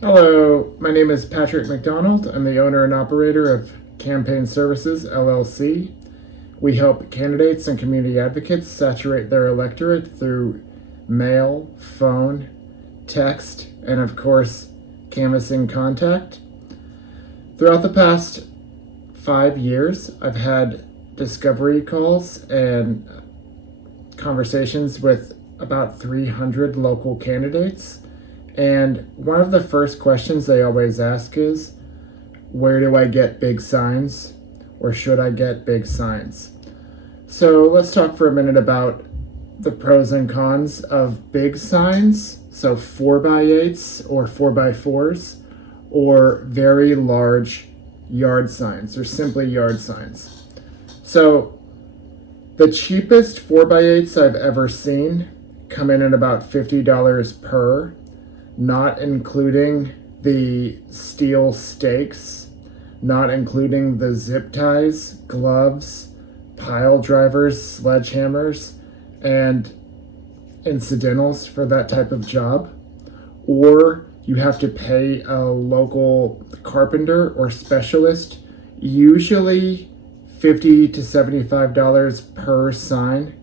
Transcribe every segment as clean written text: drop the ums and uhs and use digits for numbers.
Hello, my name is Patrick McDonald. I'm the owner and operator of Campaign Services, LLC. We help candidates and community advocates saturate their electorate through mail, phone, text, and of course, canvassing contact. Throughout the past 5 years, I've had discovery calls and conversations with about 300 local candidates. And one of the first questions they always ask is, where do I get big signs? Or should I get big signs? So let's talk for a minute about the pros and cons of big signs. So 4x8s or 4x4s, or very large yard signs, or simply yard signs. So the cheapest 4x8s I've ever seen come in at about $50 per, not including the steel stakes, not including the zip ties, gloves, pile drivers, sledgehammers, and incidentals for that type of job. Or you have to pay a local carpenter or specialist, usually $50 to $75 per sign,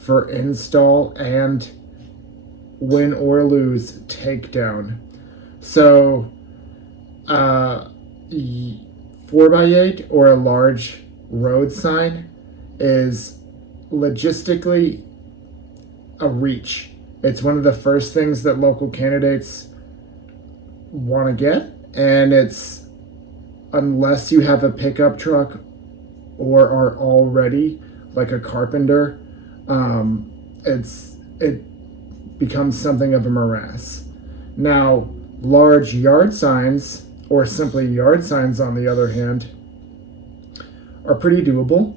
for install and win or lose takedown. So 4x8 or a large road sign is logistically a reach. It's one of the first things that local candidates want to get, and it's, unless you have a pickup truck or are already like a carpenter, it becomes something of a morass. Now, large yard signs, or simply yard signs on the other hand, are pretty doable.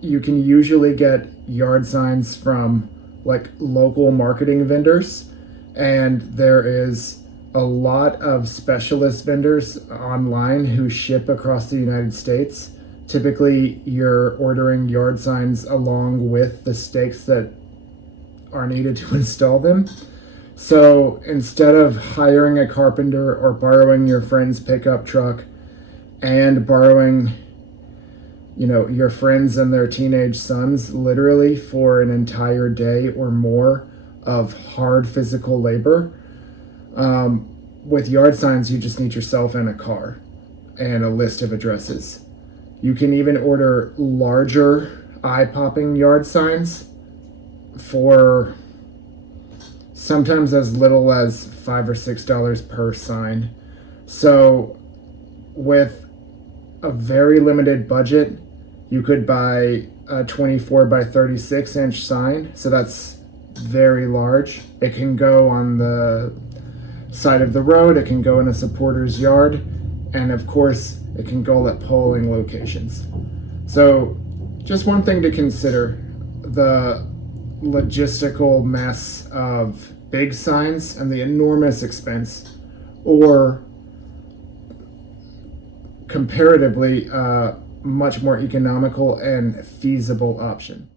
You can usually get yard signs from like local marketing vendors, and there is a lot of specialist vendors online who ship across the United States. Typically, you're ordering yard signs along with the stakes that are needed to install them. So instead of hiring a carpenter or borrowing your friend's pickup truck and borrowing, your friends and their teenage sons literally for an entire day or more of hard physical labor, with yard signs, you just need yourself and a car and a list of addresses. You can even order larger eye-popping yard signs for sometimes as little as $5 or $6 per sign. So with a very limited budget, you could buy a 24 by 36 inch sign. So that's very large. It can go on the side of the road, it can go in a supporter's yard, and of course it can go at polling locations. So just one thing to consider, the logistical mess of big signs and the enormous expense, or comparatively much more economical and feasible option.